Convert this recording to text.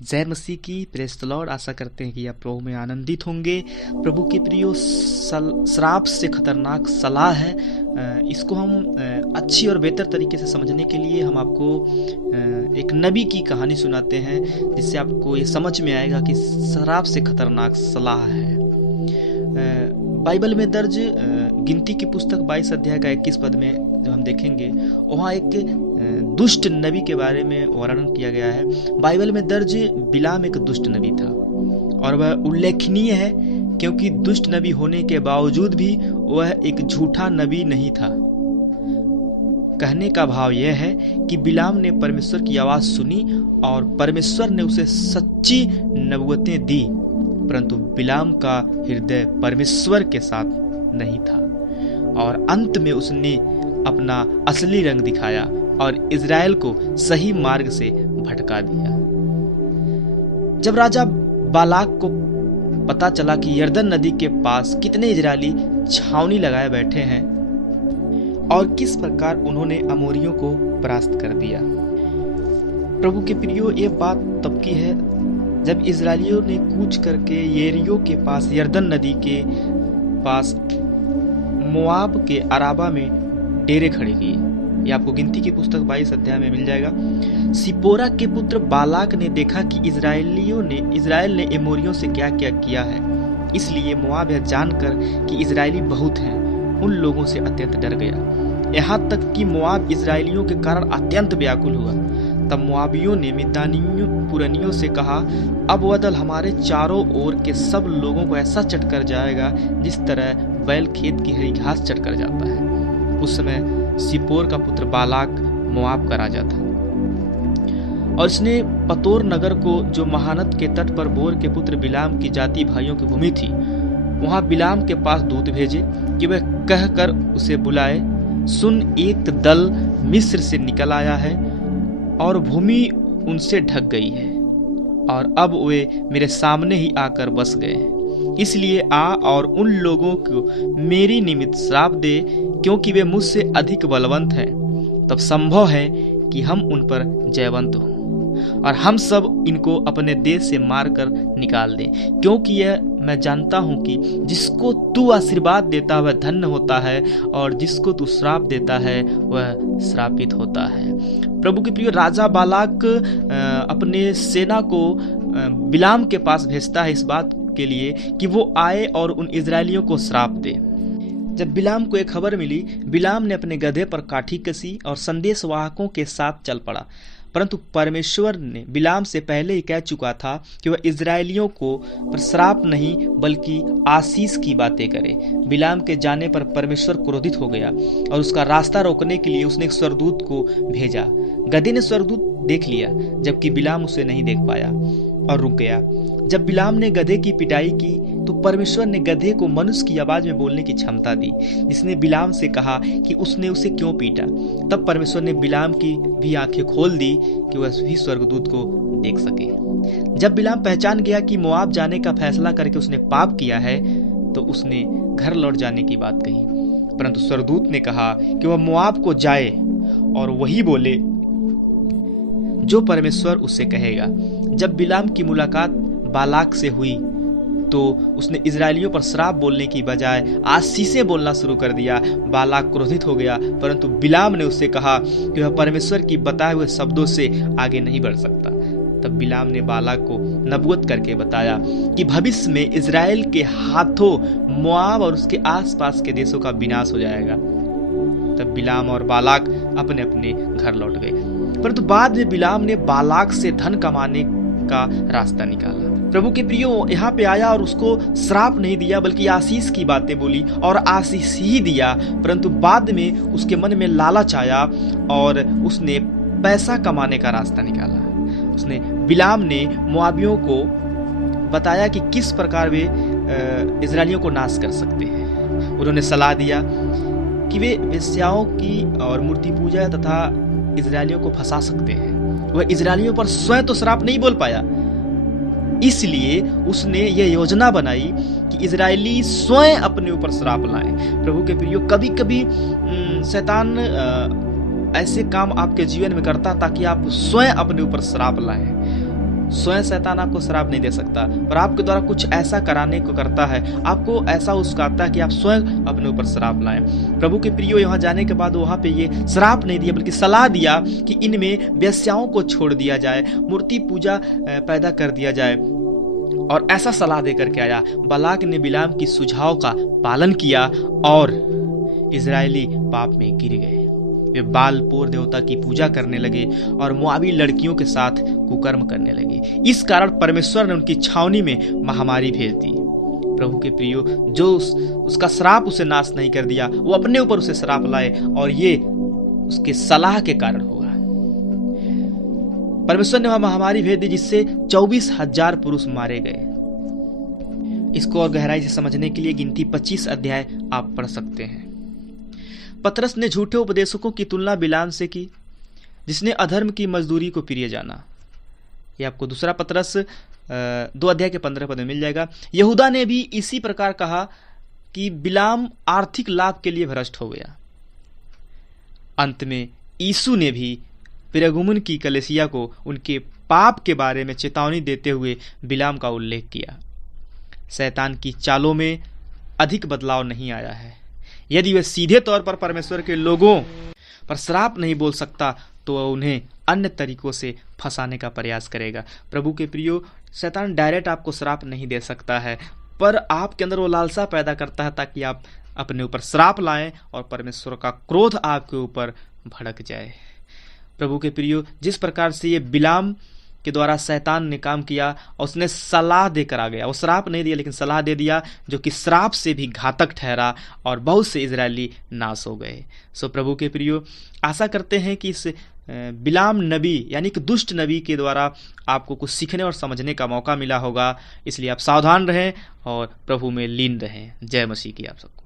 जय मसीह की। Praise the Lord. आशा करते हैं कि आप प्रभु में आनंदित होंगे। प्रभु के प्रियो, श्राप से खतरनाक सलाह है। इसको हम अच्छी और बेहतर तरीके से समझने के लिए हम आपको एक नबी की कहानी सुनाते हैं, जिससे आपको ये समझ में आएगा कि श्राप से खतरनाक सलाह है। बाइबल में दर्ज गिनती की पुस्तक 22 अध्याय का 21 पद में जब हम देखेंगे, वहाँ एक दुष्ट नबी के बारे में वर्णन किया गया है। बाइबल में दर्ज बिलाम एक दुष्ट नबी था और वह उल्लेखनीय है क्योंकि दुष्ट नबी होने के बावजूद भी वह एक झूठा नबी नहीं था। कहने का भाव यह है कि बिलाम ने परमेश्वर की आवाज सुनी और परमेश्वर ने उसे सच्ची नबूवतें दी, परंतु बिलाम का हृदय परमेश्वर के साथ नहीं था और अंत में उसने अपना असली रंग दिखाया और इज़राइल को सही मार्ग से भटका दिया। जब राजा बालाक को पता चला कि यरदन नदी के पास कितने इजरायली छावनी लगाए बैठे हैं और किस प्रकार उन्होंने अमोरियों को परास्त कर दिया। प्रभु के प्रियो, ये बात तब की है जब इजरायलियों ने कूच करके येरियो के पास, यरदन नदी के पास मोआब के अराबा में डेरे खड़े किए। ये आपको गिनती की पुस्तक 22 अध्याय में मिल जाएगा। सिपोरा के पुत्र बालाक ने देखा कि इजराइल ने एमोरियों से क्या क्या किया है, इसलिए मोआब यह जानकर कि इजरायली बहुत हैं, उन लोगों से अत्यंत डर गया। यहाँ तक कि मोआब इजरायलियों के कारण अत्यंत व्याकुल हुआ। तब मोआबियों ने मिद्यानियों पुरनियों से कहा, अब वह दल हमारे चारों ओर के सब लोगों को ऐसा चटकर जाएगा जिस तरह बैल खेत की हरी घास चटकर जाता है। उस समय सिपोर का पुत्र बालाक मोआब का राजा था और इसने पतोर नगर को, जो महानद के तट पर बोर के पुत्र बिलाम की जाति भाइयों की भूमि थी, वहां बिलाम के पास दूत भेजे कि वह कहकर उसे बुलाए, सुन, एक दल मिस्र से निकल आया है और भूमि उनसे ढक गई है और अब वे मेरे सामने ही आकर बस गए हैं। इसलिए आ और उन लोगों को मेरी निमित्त श्राप दे, क्योंकि वे मुझसे अधिक बलवंत हैं। तब संभव है कि हम उन पर जयवंत हों और हम सब इनको अपने देश से मारकर निकाल दें, क्योंकि यह मैं जानता हूं कि जिसको तू आशीर्वाद देता वह धन्य होता है और जिसको तू श्राप देता है वह श्रापित होता है। प्रभु के प्रिय, राजा बालाक अपने सेना को बिलाम के पास भेजता है इस बात के लिए कि वो आए और उन इजरायलियों को श्राप दे। जब बिलाम को एक खबर मिली, बिलाम ने अपने गधे पर काठी कसी और संदेशवाहकों के साथ चल पड़ा, परंतु परमेश्वर ने बिलाम से पहले ही कह चुका था कि वह इजरायलियों को पर श्राप नहीं बल्कि आशीष की बातें करे। बिलाम के जाने पर परमेश्वर क्रोधित हो गया और उसका रास्ता रोकने के लिए उसने एक स्वर्गदूत को भेजा। गधे ने स्वर्गदूत देख लिया, जबकि बिलाम उसे नहीं देख पाया और रुक गया। जब बिलाम ने गधे की पिटाई की तो परमेश्वर ने गधे को मनुष्य की आवाज में बोलने की क्षमता दी, जिसने बिलाम से कहा कि उसने उसे क्यों पीटा। तब परमेश्वर ने बिलाम की भी आंखें खोल दी कि वह भी स्वर्गदूत को देख सके। जब बिलाम पहचान गया कि मोआब जाने का फैसला करके उसने पाप किया है, तो उसने घर लौट जाने की बात कही, परंतु स्वर्गदूत ने कहा कि वह मोआब को जाए और वही बोले जो परमेश्वर उससे कहेगा। जब बिलाम की मुलाकात बालाक से हुई तो उसने इजरायलियों पर श्राप बोलने की बजाय आशीषें बोलना शुरू कर दिया। बालाक क्रोधित हो गया, परंतु बिलाम ने उससे कहा कि वह परमेश्वर की बताए हुए शब्दों से आगे नहीं बढ़ सकता। तब बिलाम ने बालाक को नबूवत करके बताया कि भविष्य में इजराइल के हाथों मोआब और उसके आसपास के देशों का विनाश हो जाएगा। तब बिलाम और बालाक अपने अपने घर लौट गए, परंतु बाद में बिलाम ने बालाक से धन कमाने का रास्ता निकाला। प्रभु के प्रियो, यहाँ पे आया और उसको श्राप नहीं दिया बल्कि आशीष की बातें बोली और आशीष ही दिया, परंतु बाद में उसके मन में लालच आया और उसने पैसा कमाने का रास्ता निकाला। उसने बिलाम ने मोआबियों को बताया कि किस प्रकार वे इजरायलियों को नाश कर सकते हैं। उन्होंने सलाह दिया कि वे वेश्याओं की और मूर्ति पूजा तथा इजरायलियों को फंसा सकते हैं। वह इजरायलियों पर स्वयं तो श्राप नहीं बोल पाया, इसलिए उसने ये योजना बनाई कि इजरायली स्वयं अपने ऊपर श्राप लाएं। प्रभु के प्रियो, कभी कभी शैतान ऐसे काम आपके जीवन में करता ताकि आप स्वयं अपने ऊपर श्राप लाएं। स्वयं शैतान आपको श्राप नहीं दे सकता, पर आपके द्वारा कुछ ऐसा कराने को करता है, आपको ऐसा उस्काता है कि आप स्वयं अपने ऊपर श्राप लाएं। प्रभु के प्रियो, यहाँ जाने के बाद वहाँ पे ये श्राप नहीं दिया बल्कि सलाह दिया कि इनमें वेश्याओं को छोड़ दिया जाए, मूर्ति पूजा पैदा कर दिया जाए। और ऐसा सलाह देकर के आया। बालाक ने बिलाम की सुझाव का पालन किया और इजरायली पाप में गिर गए। वे बालपोर देवता की पूजा करने लगे और मोआबी लड़कियों के साथ कुकर्म करने लगे। इस कारण परमेश्वर ने उनकी छावनी में महामारी भेज दी। प्रभु के प्रियो, जो उसका श्राप उसे नाश नहीं कर दिया, वो अपने ऊपर उसे श्राप लाए और ये उसके सलाह के कारण हुआ। परमेश्वर ने वह महामारी भेज दी जिससे 24,000 पुरुष मारे गए। इसको और गहराई से समझने के लिए गिनती 25 अध्याय आप पढ़ सकते हैं। पतरस ने झूठे उपदेशकों की तुलना बिलाम से की, जिसने अधर्म की मजदूरी को प्रिय जाना। ये आपको दूसरा पतरस 2 अध्याय के 15 पद में मिल जाएगा। यहूदा ने भी इसी प्रकार कहा कि बिलाम आर्थिक लाभ के लिए भ्रष्ट हो गया। अंत में यीशु ने भी पिरगुमन की कलीसिया को उनके पाप के बारे में चेतावनी देते हुए बिलाम का उल्लेख किया। शैतान की चालों में अधिक बदलाव नहीं आया है। यदि वह सीधे तौर पर परमेश्वर के लोगों पर श्राप नहीं बोल सकता तो वह उन्हें अन्य तरीकों से फंसाने का प्रयास करेगा। प्रभु के प्रियो, शैतान डायरेक्ट आपको श्राप नहीं दे सकता है, पर आपके अंदर वो लालसा पैदा करता है ताकि आप अपने ऊपर श्राप लाएं और परमेश्वर का क्रोध आपके ऊपर भड़क जाए। प्रभु के प्रियो, जिस प्रकार से ये बिलाम के द्वारा शैतान ने काम किया और उसने सलाह देकर आ गया, वो श्राप नहीं दिया लेकिन सलाह दे दिया, जो कि श्राप से भी घातक ठहरा और बहुत से इजरायली नाश हो गए। सो प्रभु के प्रियो, आशा करते हैं कि इस बिलाम नबी यानी कि दुष्ट नबी के द्वारा आपको कुछ सीखने और समझने का मौका मिला होगा। इसलिए आप सावधान रहें और प्रभु में लीन रहें। जय मसीह की आप सबको।